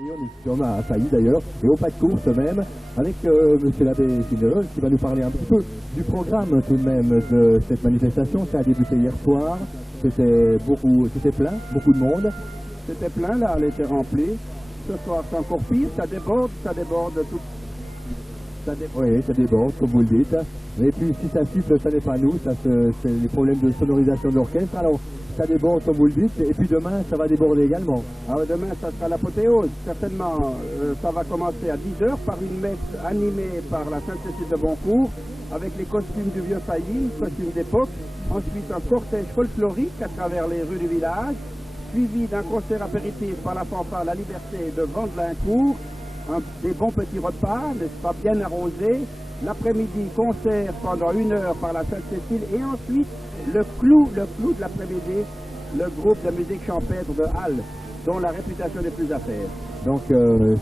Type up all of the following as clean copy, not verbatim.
Nous sommes à Failly d'ailleurs, et au pas de course même, avec monsieur l'abbé Fineux, qui va nous parler un petit peu du programme tout de même de cette manifestation. Ça a débuté hier soir, c'était plein, beaucoup de monde. C'était plein là, elle était remplie. Ce soir c'est encore pire, ça déborde tout. Oui, ça déborde, comme vous le dites. Et puis si ça siffle, ça n'est pas nous, ça c'est les problèmes de sonorisation de l'orchestre. Alors ça déborde, comme vous le dites, et puis demain ça va déborder également. Alors demain ça sera l'apothéose, certainement. Ça va commencer à 10h par une messe animée par la Sainte-Cécile de Boncourt, avec les costumes du vieux Failly, costumes d'époque. Ensuite un cortège folklorique à travers les rues du village, suivi d'un concert apéritif par la fanfare La Liberté de Vandelincourt, des bons petits repas, n'est-ce pas, bien arrosés. L'après-midi, concert pendant 1 heure par la Sainte-Cécile, et ensuite le clou de l'après-midi, le groupe de musique champêtre de Halle, dont la réputation n'est plus à faire. Donc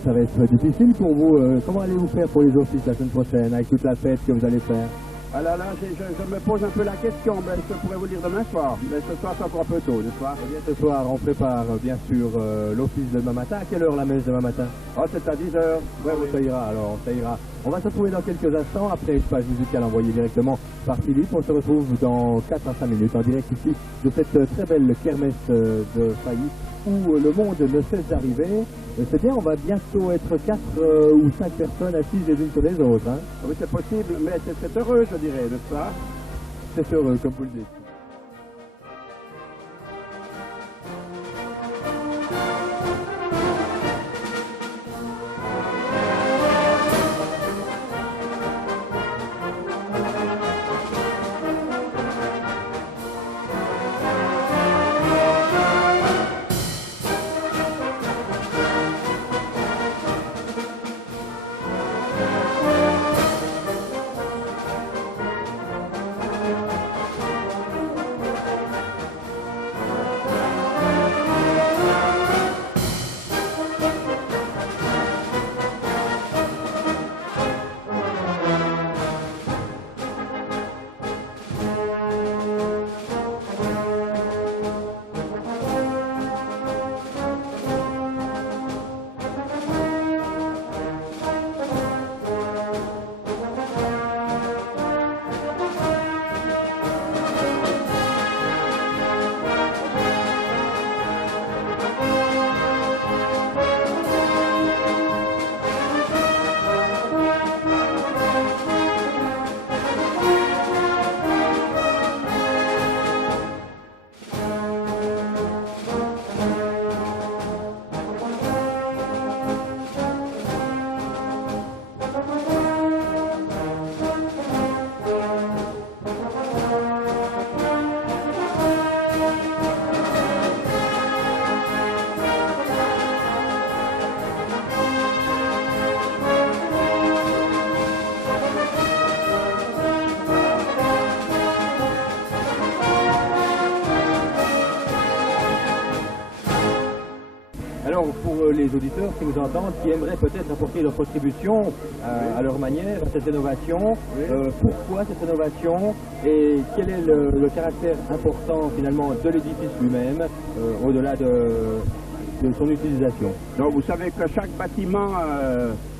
ça va être difficile pour vous. Comment allez-vous faire pour les offices la semaine prochaine, avec toute la fête que vous allez faire? Ah là, je me pose un peu la question, mais je pourrais vous dire demain soir. Mais ce soir, c'est encore un peu tôt, n'est-ce pas? Eh bien, ce soir, on prépare bien sûr l'office de demain matin. À quelle heure la messe demain matin? Oh, c'est à 10h. Oui, ça ira alors, ça ira. On va se retrouver dans quelques instants, après une page musicale envoyée directement par Philippe. On se retrouve dans 4 à 5 minutes en direct ici de cette très belle kermesse de Failly, où le monde ne cesse d'arriver. C'est bien, on va bientôt être 4 ou 5 personnes assises les unes sur les autres. Hein. Oui, c'est possible, mais c'est heureux, je dirais, n'est-ce pas? C'est heureux, comme vous le dites. Alors pour les auditeurs qui nous entendent, qui aimeraient peut-être apporter leur contribution à leur manière à cette rénovation, pourquoi cette rénovation et quel est le caractère important finalement de l'édifice lui-même au-delà de son utilisation? Donc vous savez que chaque bâtiment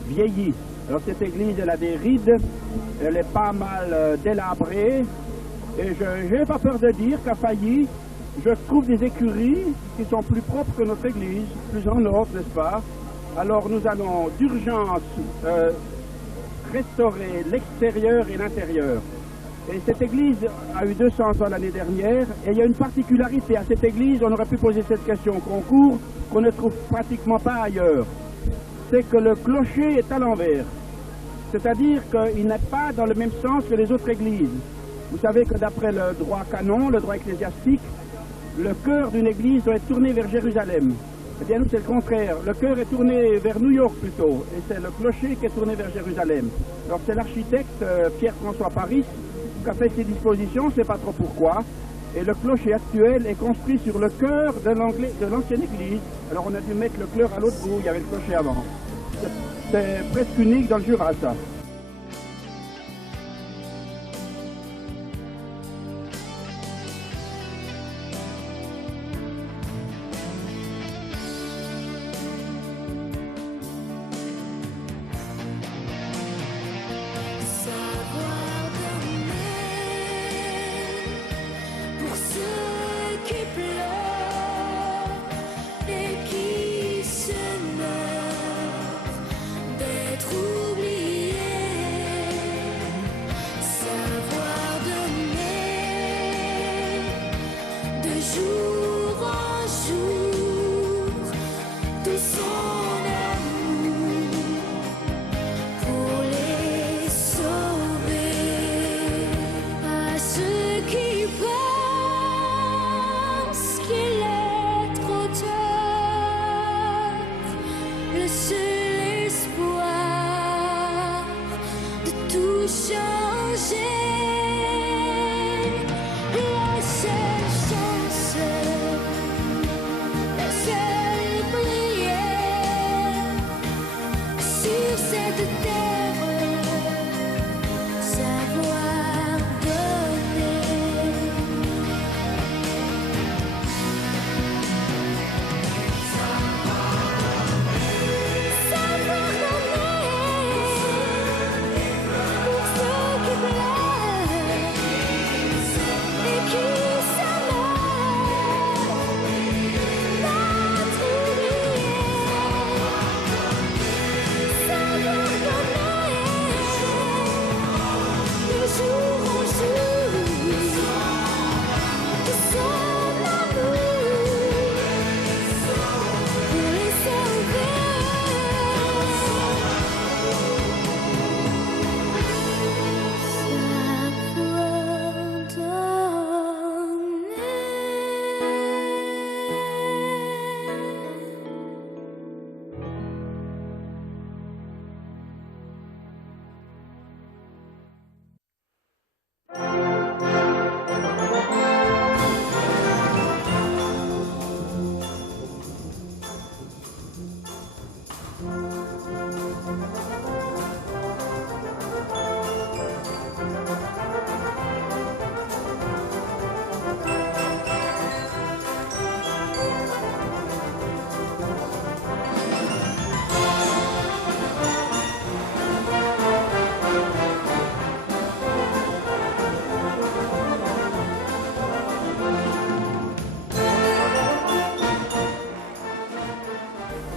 vieillit. Alors cette église, elle a des rides, elle est pas mal délabrée, et je n'ai pas peur de dire qu'à Failly, je trouve des écuries qui sont plus propres que notre église, plus en ordre, n'est-ce pas? Alors nous allons d'urgence restaurer l'extérieur et l'intérieur. Et cette église a eu 200 ans l'année dernière, et il y a une particularité à cette église, on aurait pu poser cette question au concours, qu'on ne trouve pratiquement pas ailleurs. C'est que le clocher est à l'envers. C'est-à-dire qu'il n'est pas dans le même sens que les autres églises. Vous savez que d'après le droit canon, le droit ecclésiastique, le cœur d'une église doit être tourné vers Jérusalem. Eh bien, nous, c'est le contraire. Le cœur est tourné vers New York plutôt, et c'est le clocher qui est tourné vers Jérusalem. Alors, c'est l'architecte Pierre-François Paris qui a fait ces dispositions, je ne sais pas trop pourquoi. Et le clocher actuel est construit sur le cœur de l'ancienne église. Alors, on a dû mettre le cœur à l'autre bout, il y avait le clocher avant. C'est presque unique dans le Jura, ça.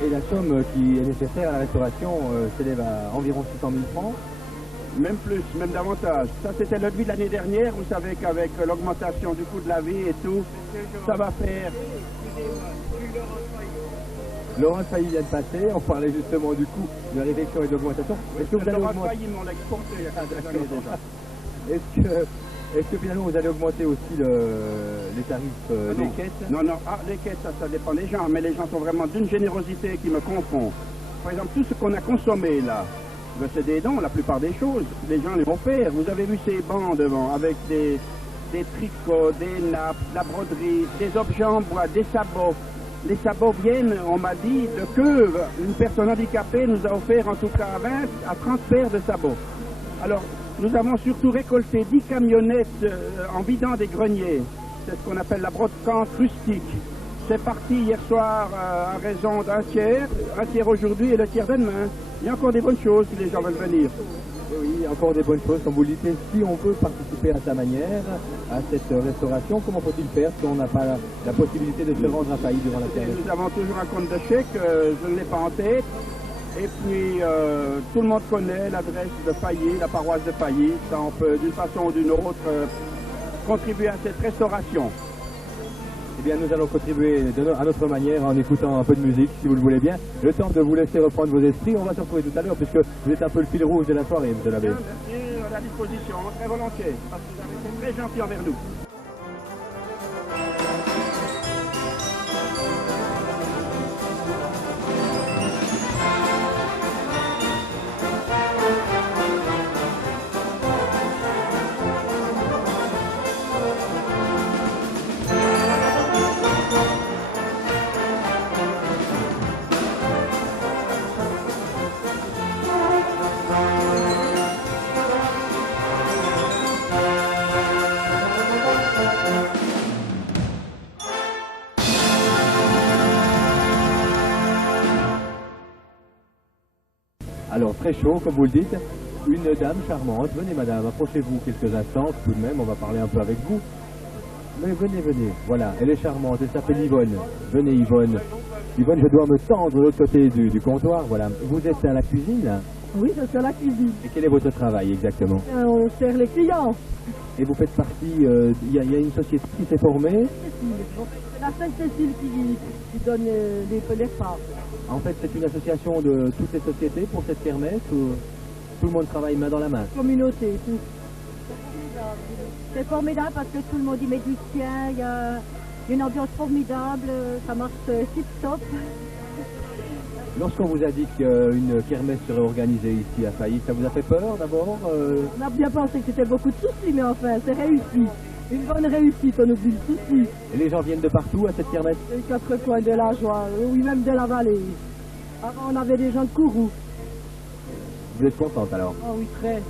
Et la somme qui est nécessaire à la restauration s'élève à environ 600 000 francs. Même plus, même davantage. Ça, c'était le devis de l'année dernière. Vous savez qu'avec l'augmentation du coût de la vie et tout, ça va faire... Laurent Failly vient de passer, on parlait justement du coût de la réflexion et de l'augmentation. Est-ce que vous allez Laurent augmenter... Failly, on l'a exporté il y a quelques années déjà. Est-ce que finalement vous allez augmenter aussi les tarifs des caisses? Non, les caisses, ça dépend des gens, mais les gens sont vraiment d'une générosité qui me confond. Par exemple, tout ce qu'on a consommé là, c'est des dons, la plupart des choses, les gens les vont faire. Vous avez vu ces bancs devant, avec des tricots, des nappes, de la broderie, des objets en bois, des sabots. Les sabots viennent, on m'a dit, de Queuve. Une personne handicapée nous a offert en tout cas 20 à 30 paires de sabots. Alors, nous avons surtout récolté 10 camionnettes en vidant des greniers. C'est ce qu'on appelle la brocante rustique. C'est parti hier soir à raison d'un tiers aujourd'hui et le tiers demain. Il y a encore des bonnes choses si les gens veulent venir. Oui, encore des bonnes choses, comme vous le dites. Si on veut participer à sa manière à cette restauration, comment faut-il faire si on n'a pas la possibilité de se rendre à Failly durant la période? Nous avons toujours un compte de chèque, je ne l'ai pas en tête. Et puis, tout le monde connaît l'adresse de Failly, la paroisse de Failly. Ça, on peut, d'une façon ou d'une autre, contribuer à cette restauration. Eh bien, nous allons contribuer à notre manière en écoutant un peu de musique, si vous le voulez bien. Le temps de vous laisser reprendre vos esprits. On va se retrouver tout à l'heure, puisque vous êtes un peu le fil rouge de la soirée, M. l'abbé. Merci, à la disposition, très volontiers, parce que vous avez été très gentil envers nous. Alors, très chaud, comme vous le dites. Une dame charmante. Venez, madame, approchez-vous quelques instants. Tout de même, on va parler un peu avec vous. Mais venez, venez. Voilà, elle est charmante. Elle s'appelle Yvonne. Venez, Yvonne. Yvonne, je dois me tendre de l'autre côté du comptoir. Voilà. Vous êtes à la cuisine? Oui, je suis à la cuisine. Et quel est votre travail exactement? On sert les clients. Et vous faites partie, il y a une société qui s'est formée? C'est la Sainte-Cécile qui donne les repas. En fait, c'est une association de toutes les sociétés pour cette kermesse où tout le monde travaille main dans la main? Communauté, tout. C'est formidable parce que tout le monde y met du sien, il y a une ambiance formidable, ça marche tip-top. Lorsqu'on vous a dit qu'une kermesse serait organisée ici à Failly, ça vous a fait peur d'abord? On a bien pensé que c'était beaucoup de soucis, mais enfin, c'est réussi. Une bonne réussite, on oublie le souci. Et les gens viennent de partout à cette kermesse? Les quatre coins de la joie, oui, même de la vallée. Avant, on avait des gens de Kourou. Vous êtes contente alors? Ah oui, très.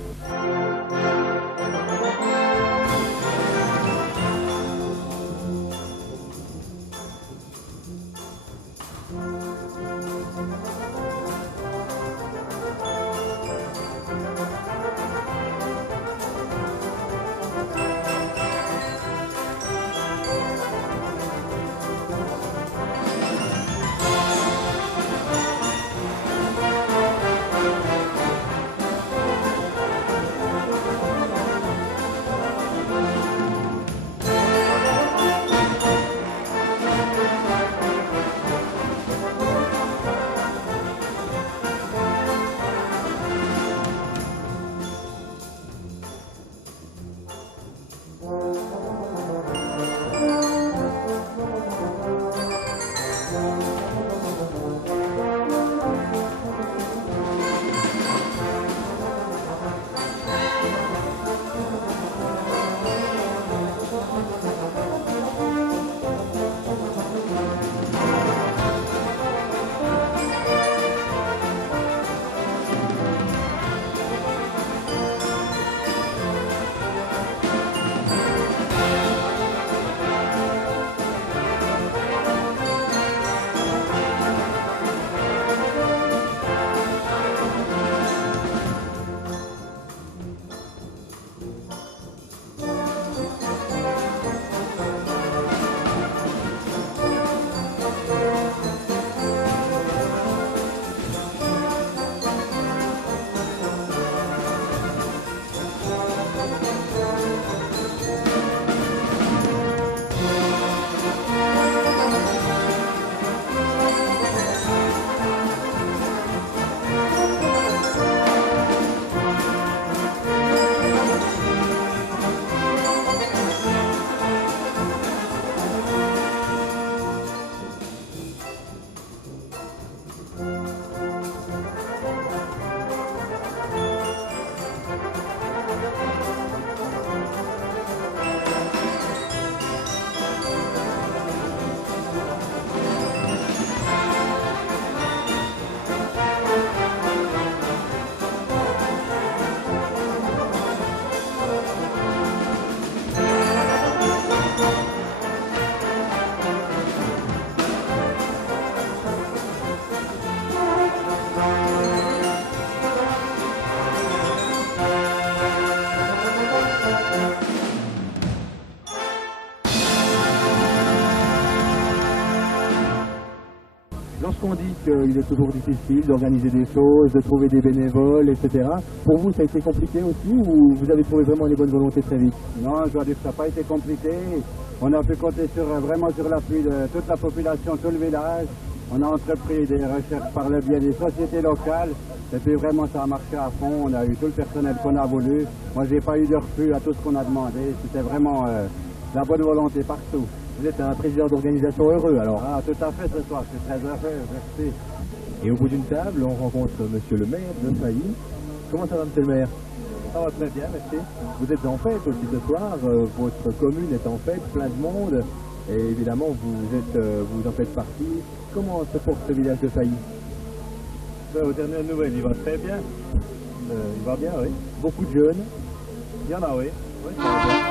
Lorsqu'on dit qu'il est toujours difficile d'organiser des choses, de trouver des bénévoles, etc., pour vous ça a été compliqué aussi ou vous avez trouvé vraiment les bonnes volontés très vite? Non, je dois dire que ça n'a pas été compliqué. On a pu compter vraiment sur l'appui de toute la population, tout le village. On a entrepris des recherches par le biais des sociétés locales. Et puis vraiment, ça a marché à fond. On a eu tout le personnel qu'on a voulu. Moi, j'ai pas eu de refus à tout ce qu'on a demandé. C'était vraiment la bonne volonté partout. Vous êtes un président d'organisation heureux alors? Ah, tout à fait ce soir. Je suis très heureux. Merci. Et au bout d'une table, on rencontre monsieur le maire de Failly. Comment ça va, monsieur le maire? Ça va très bien, merci. Vous êtes en fête aussi ce soir, votre commune est en fête, plein de monde, et évidemment vous en faites partie. Comment se porte ce village de Failly? Aux dernières nouvelles, il va très bien. Il va bien, oui. Beaucoup de jeunes. Il y en a, oui. Oui, ça va bien.